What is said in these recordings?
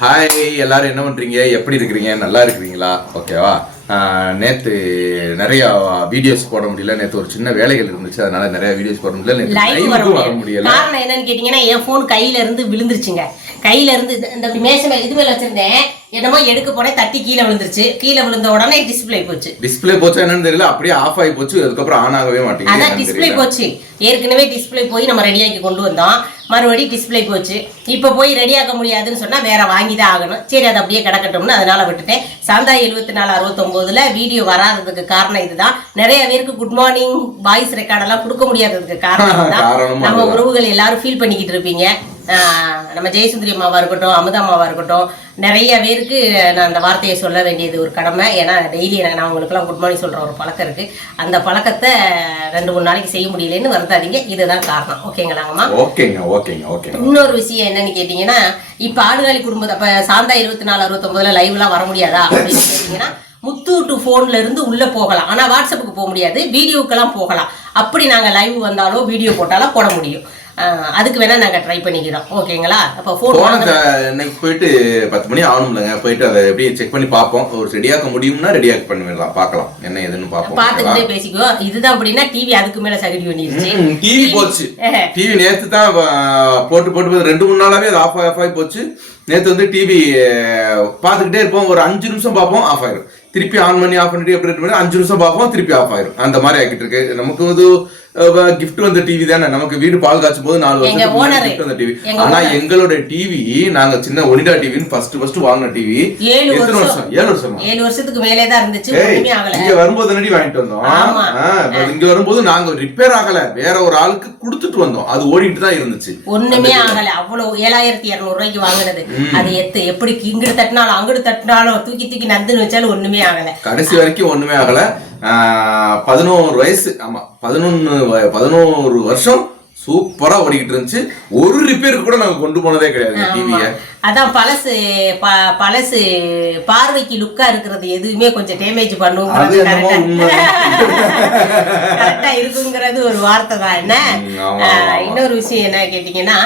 Hi எல்லாரும் என்ன பண்றீங்க? எப்படி இருக்கிறீங்க? நல்லா இருக்கிறீங்களா? ஓகேவா நேற்று நிறைய வீடியோஸ் போட முடியல. நேற்று ஒரு சின்ன வேலைகள் இருந்துச்சு. அதனால நிறைய வீடியோஸ் போட முடியல. லைவ் வர முடியல. காரணம் என்னன்னு கேட்டீங்கன்னா என் போன் கையில இருந்து விழுந்துருச்சுங்க. கையில இருந்து இந்த- மேசை இது மேல வச்சிருந்தேன். என்னமோ எடுக்க போனேன். தட்டி கீழே விழுந்துருச்சு. கீழே விழுந்த உடனே டிஸ்ப்ளே போச்சு. டிஸ்ப்ளே போச்சா என்னன்னு தெரியல. அப்படியே ஆஃப் ஆகி போச்சு. அதுக்கப்புறம் ஆன் ஆகவே மாட்டேங்குது. அதான் டிஸ்ப்ளே. போச்சு. ஏற்கனவே டிஸ்ப்ளே போய் நம்ம ரெடியாக்கி கொண்டு வந்தோம். மறுபடியும் டிஸ்ப்ளே போச்சு. இப்போ போய் ரெடியாக்க முடியாதுன்னு சொன்னா வேற வாங்கி தான் ஆகணும். சரி அது அப்படியே கிடக்கட்டும்னு அதனால விட்டுட்டேன். சாந்தா எழுபத்தி நாலு அறுபத்தொம்போதுல வீடியோ வராததுக்கு காரணம் இதுதான். நிறைய பேருக்கு குட் மார்னிங் வாய்ஸ் ரெக்கார்டெல்லாம் கொடுக்க முடியாததுக்கு காரணம் தான் நம்ம. உறவுகள் எல்லாரும் ஃபீல் பண்ணிக்கிட்டு இருப்பீங்க. நம்ம ஜெயசுந்தரி அம்மாவா இருக்கட்டும் அமுதா அம்மாவா இருக்கட்டும் நிறைய பேருக்கு நான் அந்த வார்த்தையை சொல்ல வேண்டியது ஒரு கடமை. ஏன்னா டெய்லி எனக்கு நான் உங்களுக்குலாம் குட் மார்னிங் சொல்ற ஒரு பழக்கம் இருக்கு. அந்த பழக்கத்தை ரெண்டு மூணு நாளைக்கு செய்ய முடியலன்னு வருந்தாதீங்க. இதுதான் காரணம். ஓகேங்களாங்கம்மா ஓகேங்க ஓகேங்க ஓகேங்க. இன்னொரு விஷயம் என்னன்னு கேட்டீங்கன்னா இப்ப ஆடுகாலி குடும்பத்தை அப்ப சாந்தா இருபத்தி நாலு அறுபத்தொன்பதுல லைவ்லாம் வர முடியாதா? அப்படின்னு கேட்டீங்கன்னா முத்து டு போன்ல இருந்து உள்ள போகலாம். ஆனா வாட்ஸ்அப்புக்கு போக முடியாது. வீடியோக்கெல்லாம் போகலாம். அப்படி நாங்க லைவ் வந்தாலோ வீடியோ போட்டாலும் போட முடியும். அதுக்கு வேணா நாங்க ட்ரை பண்ணிக்கிறோம். ஓகேங்களா? அப்ப போன் போன இன்னைக்கு போயிட்டு பத்து மணி ஆகணும்லங்க. போயிட்டு அதை எப்படி செக் பண்ணி பார்ப்போம். ஒரு ரெடியாக்க முடியும்னா ரெடியாக்க பண்ணிடலாம். பார்க்கலாம். என்ன ஏதுன்னு பார்ப்போம். பார்த்துக்கிட்டே பேசிக்கோ. இதுதான் அப்படின்னா டிவி அதுக்கு மேல சகடி பண்ணிருச்சு. டிவி போச்சு. டிவி நேத்து தான் போட்டு போட்டு ரெண்டு மூணு நாளாவே அது ஆஃப் ஆஃப் ஆகி போச்சு. நேத்து வந்து டிவி பார்த்துக்கிட்டே இருப்போம். ஒரு அஞ்சு நிமிஷம் பார்ப்போம் ஆஃப் ஆயிரும். திருப்பி ஆன் பண்ணி ஆஃப் பண்ணிட்டு எப்படி பண்ணி அஞ்சு நிமிஷம் பார்ப்போம் திருப்பி ஆஃப் ஆயிரும். அந்த மாதிரி ஆக்கிட்டு இருக்கு. நமக்கு வந்து கிஃப்ட் வந்த டிவி தானே? நமக்கு வீடு பால் காய்ச்சும் போது நாலு owner. gift வந்த டிவி ஆனா எங்களோட டிவி நாங்க சின்ன ஒனிடா டிவின்னு ஃபர்ஸ்ட் ஃபர்ஸ்ட் வாங்கின டிவி ஏழு வருஷம். வருஷம்? ஏழு வருஷமா? ஏழு வருஷத்துக்கு மேலே தான் இருந்துச்சு இங்க வரும்போது தானடி வாங்கிட்டு வந்தோம்? இங்க வரும்போது நாங்க ரிப்பேர் ஆகல. வேற ஒரு ஆளுக்கு கொடுத்துட்டு வந்தோம். அது ஓடிட்டு தான் இருந்துச்சு. ஒண்ணுமே ஆகல. அவ்வளவு ஏழாயிரத்தி இருநூறு ரூபாய்க்கு வாங்கினது. அது எத்து எப்படி இங்கிட்டு தட்டினாலும் அங்கிட்டு தட்டினாலும் தூக்கி தூக்கி நந்துன்னு வச்சாலும் ஒண்ணுமே ஆகல. கடைசி வரைக்கும் ஒண்ணுமே ஆகல. பதினோரு வயசு ஆமா பதினொன்னு வ- பதினோரு வருஷம் சூப்பரா ஓடிக்கிட்டு இருந்துச்சு. ஒரு ரிப்பேருக்கு கூட நாங்க கொண்டு போனதே கிடையாது டிவிய அதான் பழசு பழசு பார்வைக்கு லுக்கா இருக்கிறது எதுவுமே கொஞ்சம் டேமேஜ் உண்மை. கரெக்டா இருக்குங்கிறது ஒரு வார்த்தை தான். என்ன. இன்னொரு விஷயம் என்ன கேட்டீங்கன்னா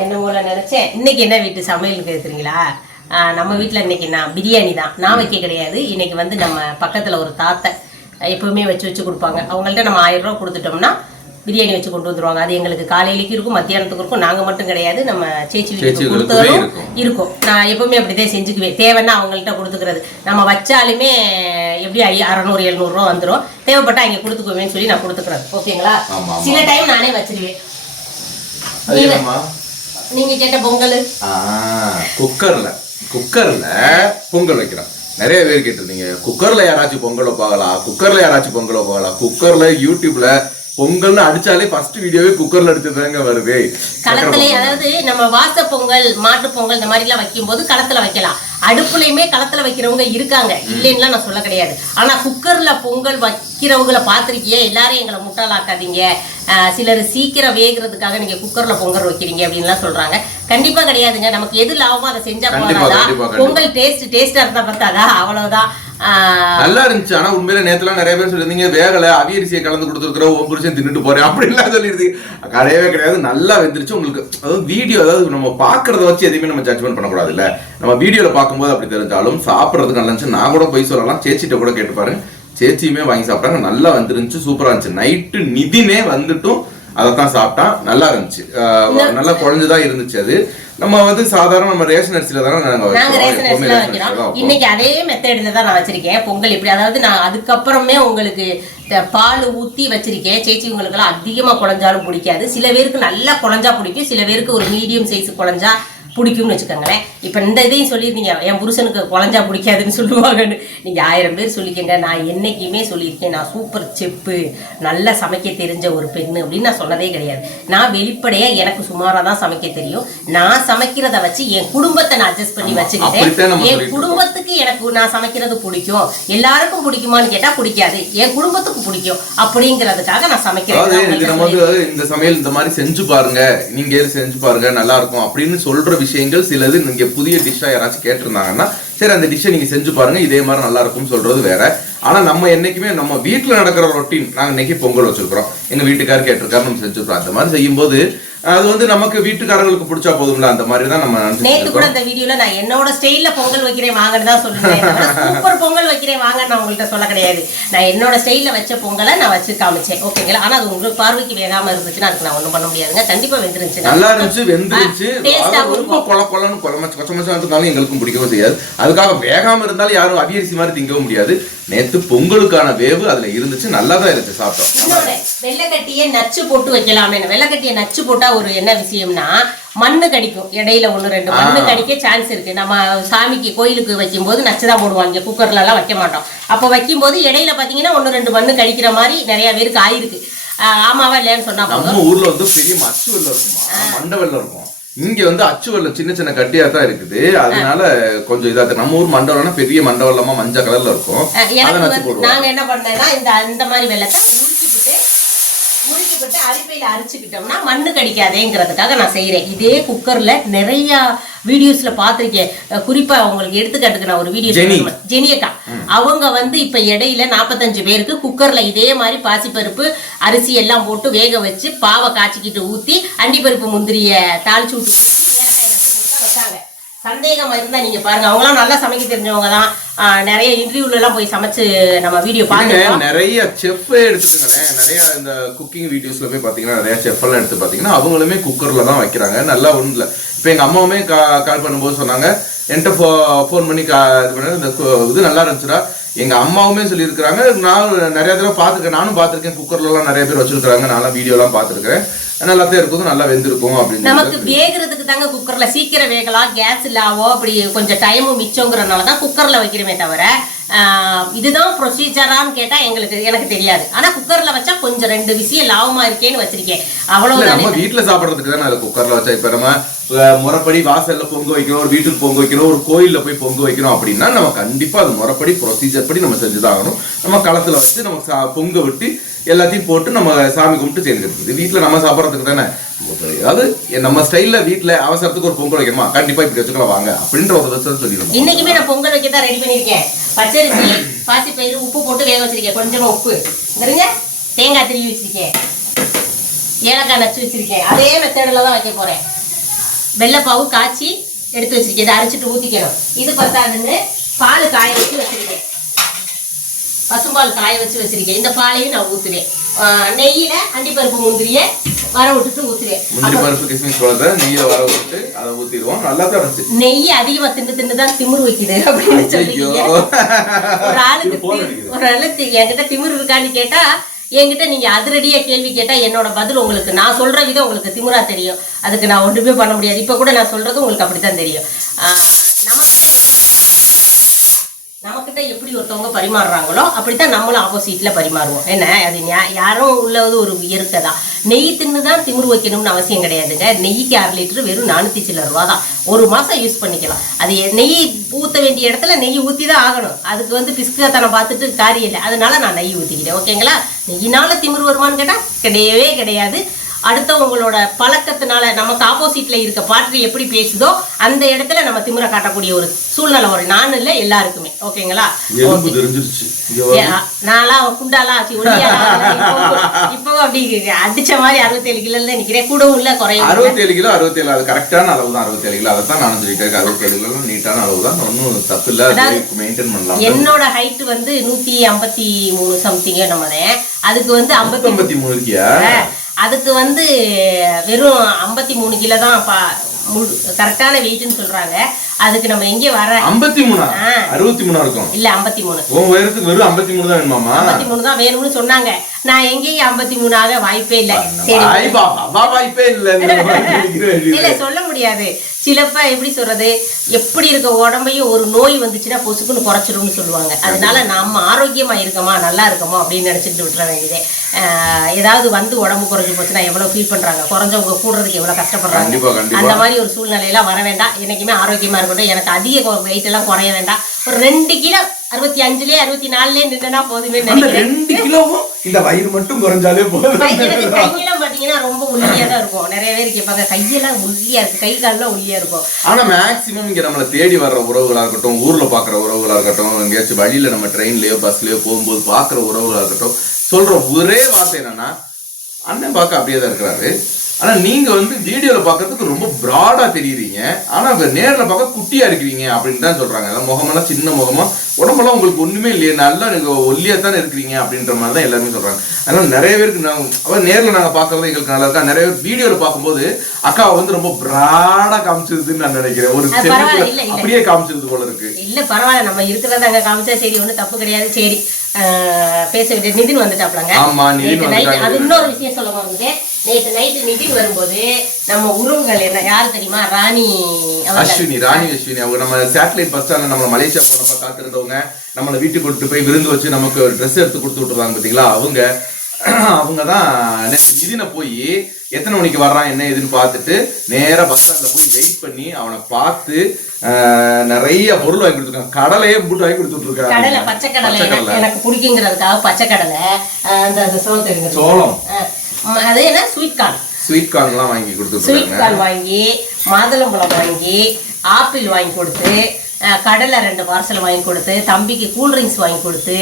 என்ன போல நினைச்சேன்? இன்னைக்கு என்ன வீட்டு சமையல் கேக்குறீங்களா நம்ம வீட்ல இன்னைக்கு நான் பிரியாணி தான். நான் வைக்க கிடையாது. இன்னைக்கு வந்து நம்ம பக்கத்துல ஒரு தாத்தை எப்பவுமே வச்சு வச்சு கொடுப்பாங்க. அவங்கள்ட்ட நம்ம ஆயிரம் ரூபாய் கொடுத்துட்டோம்னா பிரியாணி வச்சு கொண்டு வந்துருவாங்க. அது எங்களுக்கு காலையிலக்கு இருக்கும் மத்தியானத்துக்கு இருக்கும். நாங்க மட்டும் கிடையாது. நம்ம சேச்சி வீட்டுக்கு கொடுத்தாலும் இருக்கும். நான் எப்பவுமே அப்படிதான் செஞ்சுக்குவேன். தேவைன்னா அவங்கள்ட்ட கொடுத்துக்கிறது. நம்ம வச்சாலுமே எப்படி ஐ அறநூறு எழுநூறுவா வந்துடும் தேவைப்பட்டா அங்கே கொடுத்துக்குவேன்னு சொல்லி நான் கொடுத்துக்கிறது ஓகேங்களா. சில டைம் நானே வச்சிருவேன். அது என்னம்மா? நீங்க கேட்ட பொங்கல்? குக்கர்ல. குக்கர்ல பொங்கல் வைக்கிறோம். நிறைய பேர் கேட்டிருந்தீங்க. குக்கர்ல யாராச்சும் பொங்கல் வைப்பாங்களா? குக்கர்ல யாராச்சும் பொங்கல் வைப்பாங்களா? குக்கர்ல யூடியூப்ல பொங்கல்னு அடிச்சாலே ஃபர்ஸ்ட் வீடியோவே குக்கர்ல அடிச்சதாங்க வருது. களத்திலே அதாவது நம்ம வாச பொங்கல் மாட்டு பொங்கல் இந்த மாதிரி எல்லாம் வைக்கும்போது களத்துல வைக்கலாம். அடுப்புலயுமே களத்துல வைக்கிறவங்க இருக்காங்க. இல்லைன்னா நான் சொல்ல கிடையாது. ஆனா குக்கர்ல பொங்கல் வைக்கிறவங்கள பார்த்திருக்கியே எல்லாரும் எங்களை முட்டாளாக்காதீங்க. சிலர் சீக்கிரம் வேகிறதுக்காக நீங்க குக்கர்ல பொங்கல் வைக்கிறீங்க அப்படின்லாம் சொல்றாங்க. கண்டிப்பா கிடையாதுங்க. நமக்கு எது லாபமோ அதை செஞ்சா கண்டிப்பா. பொங்கல் டேஸ்ட் டேஸ்டா இருந்தா பார்த்தாதா? அவ்வளவுதான். ஆஹ் நல்லா இருந்துச்சு. ஆனா உண்மையில நேத்துலாம் நிறைய பேர் சொல்லியிருந்தீங்க வேகல அவியரிசியை கலந்து கொடுத்துருக்குற உன் புருஷன் தின்னுட்டு போறேன் அப்படின்லாம் சொல்லியிருந்தீங்க. கிடையவே கிடையாது. நல்லா வெந்துருச்சு. உங்களுக்கு அதாவது வீடியோ அதாவது நம்ம பாக்குறத வச்சு எதையுமே நம்ம ஜட்ஜ்மெண்ட் பண்ணக்கூடாது இல்ல நம்ம வீடியோல பார்க்கும்போது அப்படி தெரிஞ்சாலும் சாப்பிட்றதுக்கு நல்லா இருந்துச்சு. நான் கூட போய் சொல்லலாம். சேச்சிட்ட கூட கேட்டு பாருங்க. சேச்சியுமே வாங்கி சாப்பிட்டாங்க. நல்லா வந்துருந்துச்சு சூப்பரா இருந்துச்சு. நைட்டு நிதினே வந்துட்டும் அதைத்தான் சாப்பிட்டான். நல்லா இருந்துச்சு. நல்லா குழஞ்சுதான் இருந்துச்சு அது. நம்ம வந்து சாதாரண நம்ம ரேஷன் அரிசியில தானே நாங்க. ரேஷன் அரிசியில வைக்கிறோம். இன்னைக்கு அதே மெத்தட்ல தான் நான் வச்சிருக்கேன். பொங்கல் இப்படி அதாவது நான் அதுக்கப்புறமே உங்களுக்கு பால் ஊத்தி வச்சிருக்கேன். சேச்சி உங்களுக்குலாம் அதிகமா குழஞ்சாலும் பிடிக்காது. சில பேருக்கு நல்லா குழஞ்சா பிடிக்கும். சில பேருக்கு ஒரு மீடியம் சைஸ் குழஞ்சா பிடிக்கும்னு வச்சுக்கோங்களேன். இப்போ இந்த இதையும் சொல்லியிருந்தீங்க என் புருஷனுக்கு குழஞ்சா பிடிக்காதுன்னு சொல்லுவாங்கன்னு. நீங்க ஆயிரம் பேர் சொல்லிக்கங்க. நான் என்னைக்குமே சொல்லியிருக்கேன். நான் சூப்பர் செப்பு நல்லா சமைக்க தெரிஞ்ச ஒரு பெண்ணு அப்படின்னு நான் சொன்னதே கிடையாது. நான் வெளிப்படையா எனக்கு சுமாரா தான் சமைக்க தெரியும். நான் சமைக்கிறத வச்சு என் குடும்பத்தை நான் அட்ஜஸ்ட் பண்ணி வச்சுக்கிட்டேன். என் குடும்பத்துக்கு எனக்கு நான் சமைக்கிறது பிடிக்கும். எல்லாருக்கும் பிடிக்குமான்னு கேட்டா பிடிக்காது. என் குடும்பத்துக்கு பிடிக்கும். அப்படிங்கிறதுக்காக நான் சமைக்கிறேன். இந்த சமையல் இந்த மாதிரி செஞ்சு பாருங்க. நீங்க செஞ்சு பாருங்க நல்லா இருக்கும் அப்படின்னு சொல்ற விஷயங்கள் சிலது நீங்க புதிய டிஷ்ஷா யாராச்சும் கேட்டிருந்தாங்கன்னா சரி அந்த டிஷ்ஷை நீங்க செஞ்சு பாருங்க இதே மாதிரி நல்லா இருக்கும்னு சொல்றது வேற. ஆனா நம்ம என்னைக்குமே நம்ம வீட்ல நடக்கிற ரொட்டீன் நாங்க இன்னைக்கு பொங்கல் வச்சிருக்கிறோம். எங்க வீட்டுக்காரர் கேட்டிருக்காரு நம்ம செஞ்சுருக்கோம் அந்த மாதிரி செய்யும்போது அது வந்து நமக்கு வீட்டுக்காரங்களுக்கு பிடிச்சா போதும்ல அந்த மாதிரி தான் நம்ம நேத்து கூட. இந்த வீடியோல நான் என்னோட ஸ்டைல்ல பொங்கல் வைக்கிறேன் வாங்கன்னு தான் சொல்லுவேன் சூப்பர் பொங்கல் வைக்கிறேன் வாங்க நான் உங்கள்ட்ட சொல்ல கிடையாது. நான் என்னோட ஸ்டைல்ல வச்ச பொங்கலை நான் வச்சு காமிச்சேன். ஓகேங்களா ஆனா அது உங்களுக்கு பார்வைக்கு வேகாம இருந்துச்சுன்னா அதுக்கு நான் ஒண்ணும் பண்ண முடியாதுங்க. கண்டிப்பா வெந்துருச்சு நல்லா இருந்துச்சு வெந்துருச்சு ரொம்ப. கொல கொலன்னு கொலமச்சு கொச்சமச்சா இருந்தாலும் எங்களுக்கும் பிடிக்கவும் செய்யாது. அதுக்காக வேகாம இருந்தாலும் யாரும் அவியரிசி மாதிரி திங்கவும் முடியாது. நேத்து பொங்கலுக்கான வேவு அதுல இருந்துச்சு நல்லா தான் இருந்துச்சு சாப்பிட்டோம். வெள்ளைக்கட்டியே நச்சு போட்டு வைக்கலாமே. வெள்ளைக்கட்டியை நச்சு போட்டா ஒரு என்ன விஷயம்னா மண்ணு கடிக்கும். இடையில ஒண்ணு ரெண்டு மண்ணு. கடிக்க சான்ஸ் இருக்கு. நம்ம சாமிக்கு கோயிலுக்கு வைக்கும்போது நச்சு தான் போடுவாங்க குக்கர்ல எல்லாம் வைக்க மாட்டோம். அப்போ வைக்கும்போது இடையில பாத்தீங்கன்னா ஒண்ணு ரெண்டு மண்ணு கடிக்கிற மாதிரி நிறைய பேருக்கு ஆயிருக்கு. ஆமாவா இல்லையான்னு சொன்னா நம்ம ஊர்ல வந்து பெரிய அச்சு வெள்ளம் இருக்குமா? மண்டை வெள்ளம் இருக்கும். இங்க வந்து அச்சு வெள்ளம் சின்ன சின்ன கட்டியா தான் இருக்குது. அதனால கொஞ்சம் இதா இருக்கு. நம்ம ஊர் மண்டவெள்ளம்னா பெரிய மண்டவெள்ளமா மஞ்சள் கலர்ல இருக்கும். நாங்க என்ன பண்ணேன்னா இந்த அந்த மாதிரி வெள்ளத்தை உருக்கிக்கிட்டு உருக்கிக்கிட்டு அரிப்பையில அரிச்சுக்கிட்டோம்னா மண்ணு கடிக்காதேங்கிறதுக்காக நான் செய்றேன். இதே குக்கர்ல நிறைய வீடியோஸ்ல பார்த்திருக்கேன். அஹ் குறிப்பா உங்களுக்கு எடுத்துக்காட்டுக்கு நான் ஒரு வீடியோ ஜெனி. ஜெனியக்கா அவங்க வந்து இப்ப இடையில நாற்பத்தஞ்சு பேருக்கு குக்கர்ல இதே மாதிரி பாசிப்பருப்பு அரிசி எல்லாம் போட்டு வேக வச்சு பாவை காய்ச்சிக்கிட்டு ஊத்தி அண்டிப்பருப்பு முந்திரிய தாளிச்சு விட்டு ஏலக்காய் போட்டு தான் வச்சாங்க சந்தேகம் இருந்தா நீங்க பாருங்க. அவங்களாம் நல்லா சமைக்க தெரிஞ்சவங்க தான். நிறைய இன்டர்வியூல எல்லாம் போய் சமைச்சு நம்ம வீடியோ பார்த்துருக்கோம் நிறைய செஃப் எடுத்துக்கோங்களேன். நிறைய இந்த குக்கிங் வீடியோஸ்ல போய் பாத்தீங்கன்னா நிறைய செஃப் எல்லாம் எடுத்து பாத்தீங்கன்னா அவங்களுமே குக்கர்ல தான் வைக்கிறாங்க. நல்லா ஒண்ணும் இல்ல. இப்ப எங்க அம்மாவுமே கால் பண்ணும்போது சொன்னாங்க. என்கிட்ட ஃபோன் பண்ணி கா இது பண்ண இந்த கு- இது நல்லா இருந்துச்சுடா. எங்க அம்மாவுமே சொல்லியிருக்கிறாங்க. நான் நிறைய தடவை பார்த்துருக்கேன். நானும் பார்த்துருக்கேன். குக்கர்ல எல்லாம் நிறைய பேர் வச்சிருக்காங்க நான்லாம் வீடியோ எல்லாம் பார்த்துருக்கேன் நல்லாத்தான் இருக்கும் நல்லா வெந்திருக்கும் அப்படின்னு நமக்கு வேகிறதுக்கு தாங்க குக்கர்ல சீக்கிரம் வேகலாம் கேஸ் இல்லாவோ அப்படி கொஞ்சம் டைமும் மிச்சங்கிறனால தான் குக்கர்ல வைக்கிறோமே தவிர இதுதான் ப்ரொசீஜரான்னு கேட்டா எங்களுக்கு எனக்கு தெரியாது. ஆனா குக்கர்ல வச்சா கொஞ்சம் ரெண்டு விஷயம் லாபமா இருக்கேன்னு வச்சிருக்கேன். இல்ல அவ்வளவுதானே நம்ம வீட்ல சாப்பிடுறதுக்கு தானே அது குக்கர்ல வச்சா. இப்ப நம்ம முறைப்படி வாசல்ல பொங்க வைக்கிறோம் ஒரு வீட்டுக்கு பொங்க வைக்கிறோம் ஒரு கோயில்ல போய் பொங்க வைக்கிறோம் அப்படின்னா நம்ம கண்டிப்பா அது முறைப்படி ப்ரொசீஜர் படி நம்ம செஞ்சுதான் ஆகணும். நம்ம களத்துல வச்சு நம்ம பொங்க விட்டு எல்லாத்தையும் போட்டு நம்ம சாமி கும்பிட்டு சேர்ந்துருக்குது வீட்டில் நம்ம சாப்பிடுறதுக்கு தானே? அதாவது நம்ம ஸ்டைல்ல வீட்ல அவசரத்துக்கு ஒரு பொங்கல் வைக்கணுமா? கண்டிப்பா இப்படி வச்சுக்கலாம் வாங்க. அப்படின்ற ஒரு விதத்தை சொல்லிடுவோம் இன்னைக்குமே நான் பொங்கல் வைக்க தான் ரெடி பண்ணிருக்கேன் பச்சரிசி பாசிப்பயிறு உப்பு போட்டு வேக வச்சிருக்கேன். கொஞ்சமா உப்பு. இருங்க தேங்காய் திருவி வச்சிருக்கேன். ஏலக்காய் நச்சு வச்சிருக்கேன். அதே மெத்தடில் தான் வைக்க போறேன். வெள்ளைப்பாவும் காய்ச்சி எடுத்து வச்சிருக்கேன். இதை அரைச்சிட்டு ஊற்றிக்கணும் இது பத்தாதுன்னு பால் காய வச்சு வச்சிருக்கேன். பசும்பால் காய வச்சு வச்சிருக்கேன். இந்த பாலையும் நான் ஊத்துவேன். நெய்யில அண்டிப்பருப்பு முந்திரிய வர விட்டுட்டு ஊத்துவேன். முந்திரி பருப்பு கிஸ்மிஸ் பழத்தை நெய்யில வர விட்டு அதை ஊத்திடுவோம். நல்லா தான் இருந்துச்சு. நெய் அதிகமா தின்னு தான் திமிரு வைக்குது அப்படின்னு ஐயோ. ஒரு ஆளுக்கு. ஒரு ஆளுக்கு என்கிட்ட திமிரு இருக்கான்னு கேட்டா என்கிட்ட நீங்க அதிரடியா கேள்வி கேட்டா என்னோட பதில் உங்களுக்கு நான் சொல்ற விதம் உங்களுக்கு திமிரா தெரியும். அதுக்கு நான் ஒன்றுமே பண்ண முடியாது. இப்ப கூட நான் சொல்றது உங்களுக்கு அப்படித்தான் தெரியும். ஆஹ் நமக்கிட்ட எப்படி ஒருத்தவங்க பரிமாறுறாங்களோ அப்படித்தான் நம்மளும் ஆப்போசிட்ல பரிமாறுவோம். என்ன? அது யாரும் உள்ளது ஒரு இயற்கை தான். நெய் தின்னு தான் திமிரு வைக்கணும்னு அவசியம் கிடையாதுங்க. நெய்க்கு அரை லிட்டர் வெறும் நானூத்தி சில்லர் ரூபா தான். ஒரு மாசம் யூஸ் பண்ணிக்கலாம். அது நெய் ஊத்த வேண்டிய இடத்துல நெய் ஊத்தி தான் ஆகணும். அதுக்கு வந்து பிஸ்கத்தனை பார்த்துட்டு காரியம் இல்லை அதனால நான் நெய் ஊத்திக்கிறேன். ஓகேங்களா? நெய்யினால திமிரு வருமானு கேட்டா கிடையவே கிடையாது. அடுத்தவங்களோட பழக்கத்தினால நமக்கு ஆப்போசிட்ல இருக்க பாட்டு எப்படி பேசுதோ அந்த இடத்துல நம்ம திமிர காட்டக்கூடிய ஒரு சூழ்நிலை வரும். நான் இல்லை எல்லாருக்குமே. ஓகேங்களா? நான்லாம் குண்டாலாம் ஆச்சு இப்போ அப்படி அடிச்ச மாதிரி அறுபத்தேழு கிலோல தான் நிக்கிறேன். கூடவும் இல்ல குறையும். அறுபத்தேழு கிலோ அறுபத்தேழு. அது கரெக்டான அளவு தான் அறுபத்தேழு கிலோ. அதை தான் நானும் சொல்லிட்டு இருக்கேன் அறுபத்தேழு கிலோ நீட்டான அளவு தான். ஒன்றும் தப்பு இல்லை அதாவது மெயின்டைன் பண்ணலாம். என்னோட ஹைட் வந்து நூத்தி ஐம்பத்தி மூணு சம்திங் நம்மதே அதுக்கு வந்து ஐம்பத்தி ஐம்பத்தி மூணு இருக்கியா அதுக்கு வந்து வெறும் ஐம்பத்தி மூணு கிலோ தான் கரெக்டான வெயிட்னு சொல்றாங்க. அதுக்கு நம்ம எங்கே வர? ஐம்பத்தி மூணா. அறுபத்தி மூணா இருக்கும். இல்ல ஐம்பத்தி மூணு. உன் உயரத்துக்கு வெறும் ஐம்பத்தி மூணு தான் வேணுமாமா ஐம்பத்தி மூணு தான் வேணும்னு சொன்னாங்க. நான் எங்கேயும் ஐம்பத்தி மூணு ஆக வாய்ப்பே இல்லை. சரி. வாய்ப்பே இல்ல. இல்ல சொல்ல முடியாது. சிலப்ப எப்படி சொல்றது? எப்படி இருக்க உடம்பையும் ஒரு நோய் வந்துச்சுன்னா பொசுக்குன்னு குறைச்சிரும்னு சொல்லுவாங்க. அதனால நம்ம ஆரோக்கியமா இருக்கோமா நல்லா இருக்கோமா அப்படின்னு நினைச்சிட்டு விட்டுற வேண்டியதே. ஏதாவது வந்து உடம்பு குறைஞ்சு போச்சுன்னா எவ்வளவு ஃபீல் பண்றாங்க? குறைஞ்சவங்க கூடுறதுக்கு எவ்வளவு கஷ்டப்படுறாங்க. அந்த மாதிரி ஒரு சூழ்நிலையெல்லாம் வர வேண்டாம். என்னைக்குமே ஆரோக்கியமா இருக்கட்டும். எனக்கு அதிக வெயிட் எல்லாம் குறைய வேண்டாம். ஒரு ரெண்டு கிலோ அறுபத்தி அஞ்சுலயே அறுபத்தி நாலுலயே நின்னுனா போதுமே ரெண்டு கிலோவும் இந்த வயிறு மட்டும் குறைஞ்சாலே போதும். பார்த்தீங்கன்னா ரொம்ப ஒல்லியா தான் இருக்கும். நிறைய பேர் கேட்பாங்க கையெல்லாம் ஒல்லியா இருக்கு. கை காலெல்லாம் ஒல்லியா இருக்கும். ஆனா மேக்ஸிமம் இங்க நம்மளை தேடி வர்ற உறவுகளா இருக்கட்டும் ஊர்ல பாக்குற உறவுகளாக இருக்கட்டும் எங்கேயாச்சும் வழியில நம்ம ட்ரெயின்லயோ பஸ்லயோ போகும்போது பார்க்குற உறவுகளா இருக்கட்டும் சொல்ற ஒரே வார்த்தை என்னன்னா அண்ணன் பார்க்க அப்படியே தான் இருக்கிறாரு. ஆனா நீங்க வந்து வீடியோல பார்க்கறதுக்கு ரொம்ப பிராடா தெரியுறீங்க. ஆனா இப்ப நேர்ல பார்க்க குட்டியா இருக்கிறீங்க அப்படின்னு தான் சொல்றாங்க. அதான் முகமெல்லாம் சின்ன முகமா. உடம்பெல்லாம் உங்களுக்கு ஒண்ணுமே இல்லையே. நல்லா நீங்க ஒல்லியா தானே இருக்கிறீங்க அப்படின்ற மாதிரி தான் எல்லாருமே சொல்றாங்க. அதனால நிறைய பேருக்கு நாங்க அதாவது நேர்ல நாங்க பார்க்கறது எங்களுக்கு நல்லா இருக்கா? நிறைய பேர் வீடியோல பார்க்கும்போது அக்காவை வந்து ரொம்ப பிராடா காமிச்சிருதுன்னு நான் நினைக்கிறேன். ஒரு. அப்படியே காமிச்சிருது போல இருக்கு. இல்ல பரவாயில்ல. நம்ம இருக்கிறத அங்க காமிச்சா சரி ஒண்ணும் தப்பு கிடையாது. சரி. பேச வேண்டிய நிதின் வந்துட்டாப்லங்க. ஆமா, நிதின். அது இன்னொரு விஷயம் சொல்ல நேற்று நைட்டு நிதின் வரும்போது நம்ம உறவுகள் என்ன யாரு தெரியுமா? ராணி அஸ்வினி ராணி அஸ்வினி. அவங்க நம்ம சேட்டலைட் பஸ் ஸ்டாண்ட்ல நம்ம மலேசியா போனப்ப காத்திருந்தவங்க நம்மளை வீட்டுக்கு கூட்டு போய் விருந்து வச்சு நமக்கு ட்ரெஸ் எடுத்து கொடுத்து விட்டுருவாங்க பாத்தீங்களா? அவங்க அவங்க தான் நேற்று நிதினை போய் எத்தனை மணிக்கு வர்றான் என்ன ஏதுன்னு பார்த்துட்டு நேரா பஸ் ஸ்டாண்ட்ல போய் வெயிட் பண்ணி அவனை பார்த்து நிறைய பொருள் வாங்கி கொடுத்துருக்காங்க. கடலையே போட்டு வாங்கி கொடுத்துட்டு கடலை இருக்காங்க பச்சை கடலை. எனக்கு- பிடிக்குங்கிறதுக்காக பச்சை கடலை அந்த சோளம். சோளம் அது என்ன? ஸ்வீட் கார்ன் ஸ்வீட் கார்ன்லாம் வாங்கி கொடுத்துட்டு ஸ்வீட் கார்ன் வாங்கி மாதுளம்பழம் வாங்கி ஆப்பிள் வாங்கி கொடுத்து கடலை ரெண்டு பார்சல் வாங்கி கொடுத்து தம்பிக்கு கூல்ட்ரிங்க்ஸ் வாங்கி கொடுத்து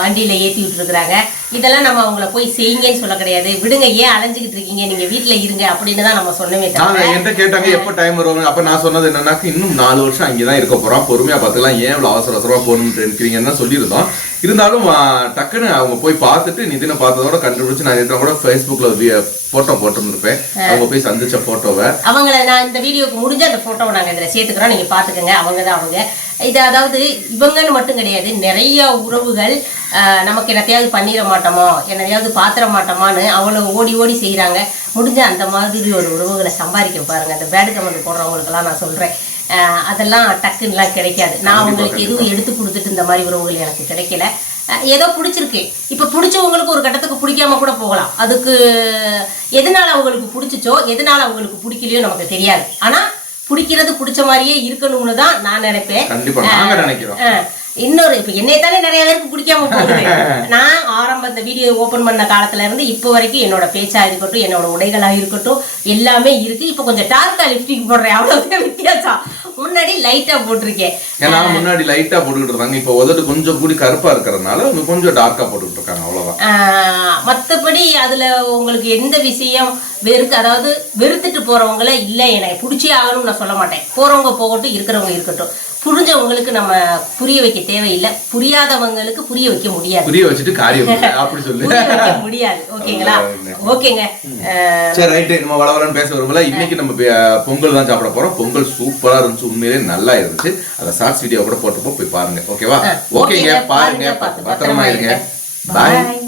வண்டியில ஏற்றி விட்டுருக்குறாங்க இதெல்லாம் நம்ம அவங்கள போய் செய்யுங்கன்னு சொல்ல கிடையாது. விடுங்க ஏன் அலைஞ்சுக்கிட்டு இருக்கீங்க? நீங்க வீட்டுல இருங்க அப்படின்னு தான் நம்ம சொன்னமே நாங்க என்கிட்ட கேட்டாங்க எப்ப டைம் வருவாங்க அப்ப நான் சொன்னது என்னன்னாக்க இன்னும் நாலு வருஷம் அங்கேதான் இருக்க போறோம். பொறுமையா பார்த்துக்கலாம் ஏன் இவ்வளவு அவசர அவசரமா போகணும்னு இருக்கிறீங்கன்னு தான் சொல்லியிருந்தோம். இருந்தாலும் டக்குன்னு அவங்க போய் பார்த்துட்டு நிதினை பார்த்ததோட கண்டுபிடிச்சு நான் நேற்று கூட ஃபேஸ்புக்ல போட்டோ போட்டுருப்பேன் அவங்க போய் சந்திச்ச போட்டோவை அவங்கள நான் இந்த வீடியோக்கு முடிஞ்ச அந்த போட்டோவை நாங்கள் இதில் சேர்த்துக்கிறோம். நீங்கள் பார்த்துக்கோங்க. அவங்க தான் அவங்க. இது அதாவது இவங்கன்னு மட்டும் கிடையாது. நிறைய உறவுகள் நமக்கு என்னத்தையாவது பண்ணிட மாட்டோமோ என்னதையாவது பாத்திர மாட்டோமான்னு அவ்வளோ ஓடி ஓடி செய்கிறாங்க முடிஞ்ச அந்த மாதிரி ஒரு உறவுகளை சம்பாதிக்க பாருங்க. அந்த பேடு கமெண்ட் போடுறவங்களுக்கெல்லாம் நான் சொல்கிறேன் அதெல்லாம் டக்குன்னுலாம் கிடைக்காது. நான் உங்களுக்கு எதுவும் எடுத்து கொடுத்துட்டு இந்த மாதிரி உறவுகள் எனக்கு கிடைக்கல. ஏதோ பிடிச்சிருக்கு. இப்போ பிடிச்சவங்களுக்கு ஒரு கட்டத்துக்கு பிடிக்காம கூட போகலாம். அதுக்கு எதனால அவங்களுக்கு பிடிச்சிச்சோ எதனால அவங்களுக்கு பிடிக்கலையோ நமக்கு தெரியாது. ஆனா பிடிக்கிறது பிடிச்ச மாதிரியே இருக்கணும்னு தான் நான் நினைப்பேன். இன்னொரு இப்ப என்னை தானே நிறைய பேருக்கு பிடிக்காம போகுது. நான் ஆரம்ப இந்த வீடியோ ஓபன் பண்ண காலத்துல இருந்து இப்போ வரைக்கும் என்னோட பேச்சா இருக்கட்டும் என்னோட உடைகளா இருக்கட்டும் எல்லாமே இருக்கு. இப்போ கொஞ்சம் டார்க்கா லிப்டிக் போடுறேன். அவ்வளவுதான் வித்தியாசம். முன்னாடி லைட்டா போட்டிருக்கேன். ஏன்னா முன்னாடி லைட்டா போட்டுக்கிட்டு இருந்தாங்க. இப்போ உதடு கொஞ்சம் கூடி கருப்பா இருக்கிறதுனால அவங்க கொஞ்சம் டார்க்கா போட்டுக்கிட்டு இருக்காங்க. அவ்வளவுதான். மத்தபடி அதுல உங்களுக்கு எந்த விஷயம் வெறுக்கு அதாவது வெறுத்துட்டு போறவங்கள இல்ல எனக்கு பிடிச்சே ஆகணும்னு நான் சொல்ல மாட்டேன். போறவங்க போகட்டும் இருக்கிறவங்க இருக்கட்டும். புரிஞ்சவங்களுக்கு நம்ம புரிய வைக்க தேவையில்லை. புரியாதவங்களுக்கு புரிய வைக்க முடியாது. புரிய வச்சுட்டு காரியம். அப்படி சொல்லு. முடியாது. ஓகேங்களா? ஓகேங்க. சரி ரைட்டு. நம்ம வளவலன்னு பேச வரும்போது இன்னைக்கு நம்ம பொங்கல் தான் சாப்பிட போறோம். பொங்கல் சூப்பரா இருந்துச்சு. உண்மையிலே நல்லா இருந்துச்சு. அதை ஷார்ட்ஸ் வீடியோ கூட போட்டுப்போம். போய் பாருங்க. ஓகேவா? ஓகேங்க. பாருங்க. பத்திரமா இருங்க. பாய்.